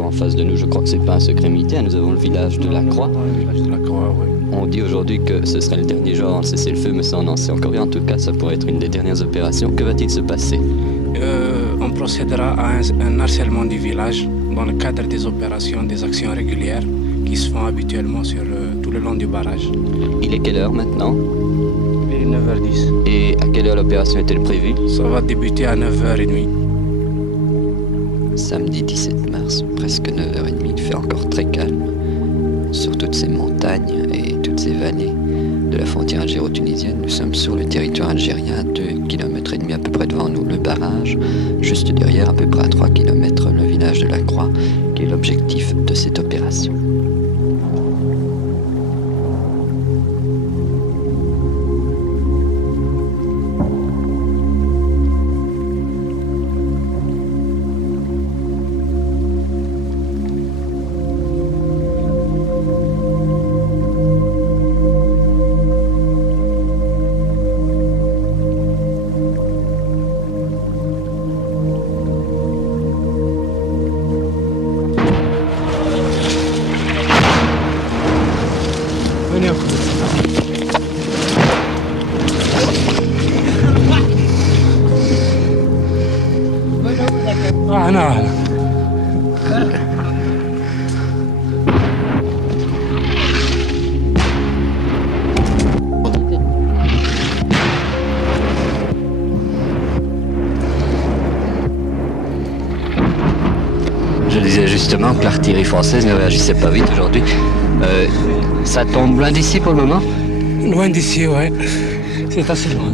avons en face de nous, je crois que c'est pas un secret militaire, nous avons le village de la Croix. Le village de la Croix, oui. On dit aujourd'hui que ce serait le dernier jour avant le cessez-le-feu, mais ça on n'en sait encore rien. En tout cas, ça pourrait être une des dernières opérations. Que va-t-il se passer? On procédera à un harcèlement du village dans le cadre des opérations, des actions régulières qui se font habituellement sur tout le long du barrage. Il est quelle heure maintenant? Il est 9h10. Et à quelle heure l'opération est-elle prévue? Ça va débuter à 9h30. Samedi 17 mars, presque 9h30, il fait encore très calme sur toutes ces montagnes et toutes ces vallées de la frontière algéro-tunisienne. Nous sommes sur le territoire algérien, à 2,5 km à peu près devant nous le barrage, juste derrière à peu près à 3 km le village de la Croix, qui est l'objectif de cette opération. Je disais justement que l'artillerie française ne réagissait pas vite aujourd'hui. Ça tombe loin d'ici pour le moment? Loin d'ici, ouais. C'est assez loin.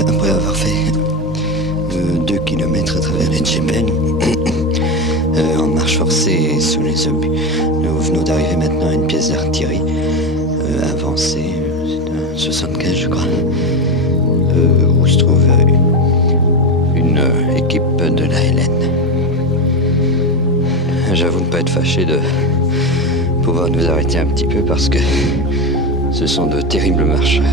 Après avoir fait 2 km à travers les Djebel, en marche forcée sous les obus, nous venons d'arriver maintenant à une pièce d'artillerie avancée, c'est un 75 je crois, où se trouve une équipe de l'ALN. J'avoue ne pas être fâché de pouvoir nous arrêter un petit peu parce que ce sont de terribles marcheurs.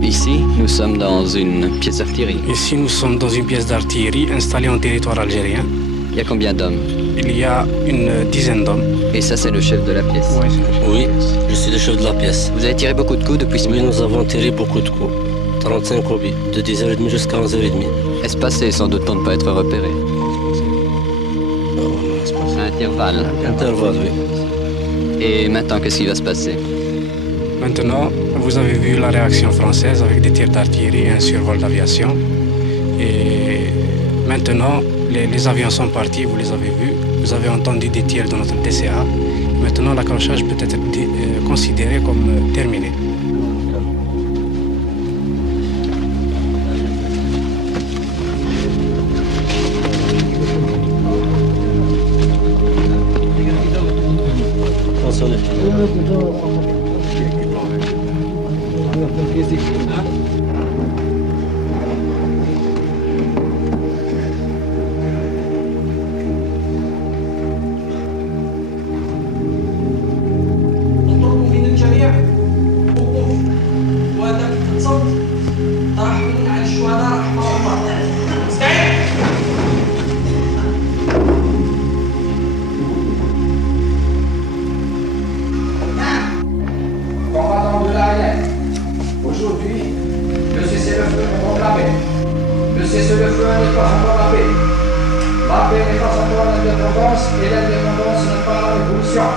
Ici, nous sommes dans une pièce d'artillerie. Ici, nous sommes dans une pièce d'artillerie installée en territoire algérien. Il y a combien d'hommes? Il y a une dizaine d'hommes. Et ça, c'est le chef de la pièce? Oui, je suis le chef de la pièce. Vous avez tiré beaucoup de coups depuis ce Oui, matin? nous avons tiré beaucoup de coups. 35 obus, de 10h30 jusqu'à 11h30. Espacé, sans doute pour ne pas être repéré. Intervalle. Intervalle, oui. Et maintenant, qu'est-ce qui va se passer? Maintenant, vous avez vu la réaction française avec des tirs d'artillerie et un survol d'aviation. Et maintenant, les avions sont partis, vous les avez vus. Vous avez entendu des tirs de notre TCA. Maintenant, l'accrochage peut être considéré comme terminé. passons par la paix. La paix n'est pas encore l'indépendance et l'indépendance n'est pas la révolution.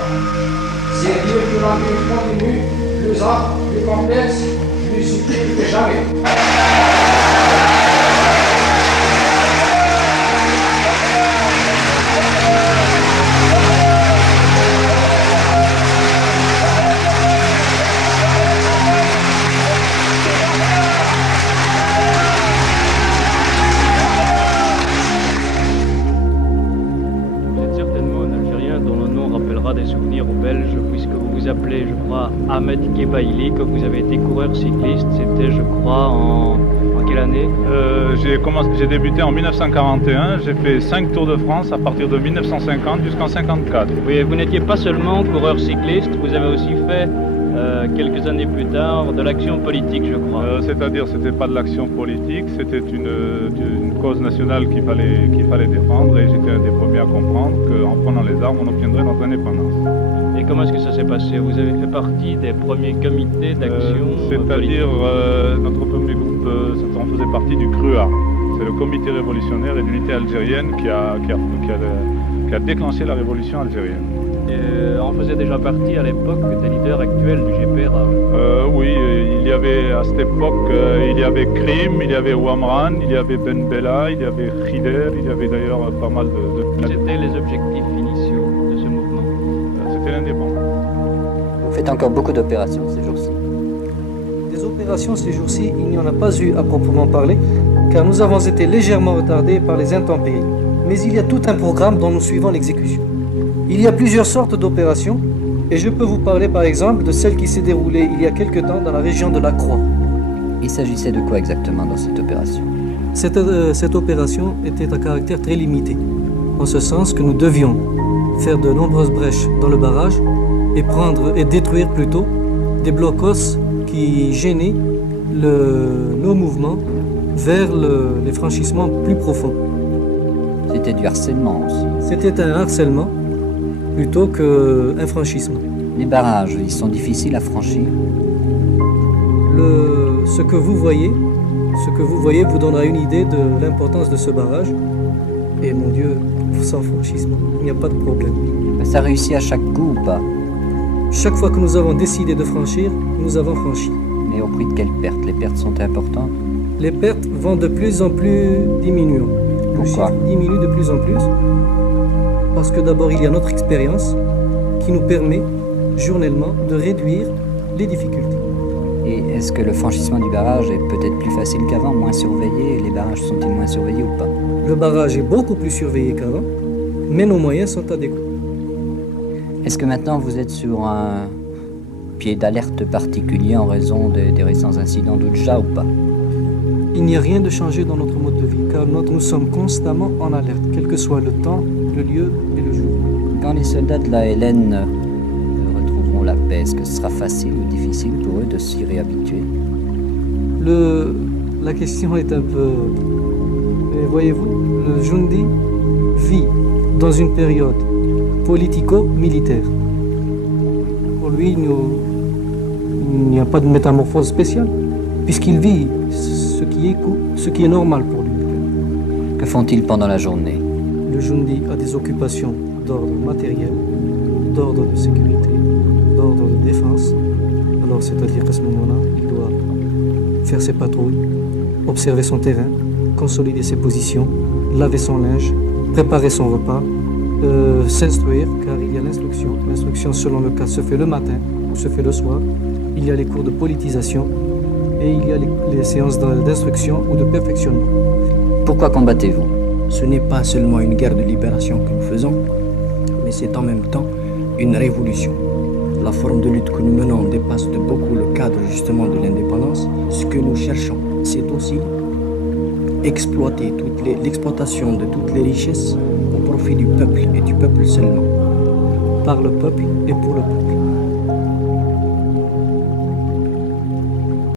C'est dire que la vie continue, plus âpre, plus complexe, plus subtile que jamais. Des souvenirs aux Belges, puisque vous vous appelez, je crois, Ahmed Kebaili, que vous avez été coureur cycliste. C'était, je crois, en quelle année? J'ai débuté en 1941, j'ai fait 5 Tours de France à partir de 1950 jusqu'en 54. Oui, vous n'étiez pas seulement coureur cycliste, vous avez aussi fait, quelques années plus tard, de l'action politique, je crois. C'est-à-dire, c'était pas de l'action politique, c'était une cause nationale qu'il fallait défendre, et j'étais un des premiers à comprendre qu'en prenant les armes, on obtiendrait notre indépendance. Et comment est-ce que ça s'est passé? Vous avez fait partie des premiers comités d'action C'est-à-dire, notre premier groupe, on faisait partie du CRUA. C'est le Comité révolutionnaire et d'unité algérienne qui a déclenché la révolution algérienne. On faisait déjà partie à l'époque des leaders actuels du GPRA. Oui, il y avait à cette époque, il y avait Krim, il y avait Ouamran, il y avait Ben Bella, il y avait Khider, il y avait d'ailleurs pas mal de... C'était les objectifs initiaux de ce mouvement. C'était l'indépendance. Vous faites encore beaucoup d'opérations ces jours-ci? Des opérations ces jours-ci, il n'y en a pas eu à proprement parler, car nous avons été légèrement retardés par les intempéries. Mais il y a tout un programme dont nous suivons l'exécution. Il y a plusieurs sortes d'opérations, et je peux vous parler par exemple de celle qui s'est déroulée il y a quelque temps dans la région de la Croix. Il s'agissait de quoi exactement dans cette opération? Cette opération était à caractère très limité, en ce sens que nous devions faire de nombreuses brèches dans le barrage et détruire plutôt des blocos qui gênaient nos mouvements vers les franchissements plus profonds. C'était du harcèlement aussi. C'était un harcèlement plutôt qu'un franchissement. Les barrages, ils sont difficiles à franchir. Ce que vous voyez vous donnera une idée de l'importance de ce barrage. Et mon Dieu, sans franchissement, il n'y a pas de problème. Mais ça réussit à chaque coup ou pas? Chaque fois que nous avons décidé de franchir, nous avons franchi. Mais au prix de quelles pertes? Les pertes sont importantes? Les pertes vont de plus en plus diminuant. Pourquoi? Diminue de plus en plus. Parce que d'abord, il y a notre expérience qui nous permet journellement de réduire les difficultés. Et est-ce que le franchissement du barrage est peut-être plus facile qu'avant, moins surveillé? Les barrages sont-ils moins surveillés ou pas? Le barrage est beaucoup plus surveillé qu'avant, mais nos moyens sont adéquats. Est-ce que maintenant vous êtes sur un pied d'alerte particulier en raison des récents incidents d'Oujda ou pas? Il n'y a rien de changé dans notre mode de vie, car nous sommes constamment en alerte, quel que soit le temps, le lieu et le jour. Quand les soldats de la LN retrouveront la paix, est-ce que ce sera facile ou difficile pour eux de s'y réhabituer? La question est un peu... Voyez-vous, le Jundi vit dans une période politico-militaire. Pour lui, il n'y a pas de métamorphose spéciale, puisqu'il vit ce qui est normal pour lui. Que font-ils pendant la journée? Le Jundi a des occupations d'ordre matériel, d'ordre de sécurité, d'ordre de défense. Alors, c'est-à-dire qu'à ce moment-là, il doit faire ses patrouilles, observer son terrain, consolider ses positions, laver son linge, préparer son repas, s'instruire, car il y a l'instruction. L'instruction, selon le cas, se fait le matin ou se fait le soir. Il y a les cours de politisation et il y a les séances d'instruction ou de perfectionnement. Pourquoi combattez-vous? Ce n'est pas seulement une guerre de libération que nous faisons, mais c'est en même temps une révolution. La forme de lutte que nous menons dépasse de beaucoup le cadre justement de l'indépendance. Ce que nous cherchons, c'est aussi exploiter l'exploitation de toutes les richesses au profit du peuple et du peuple seulement. Par le peuple et pour le peuple.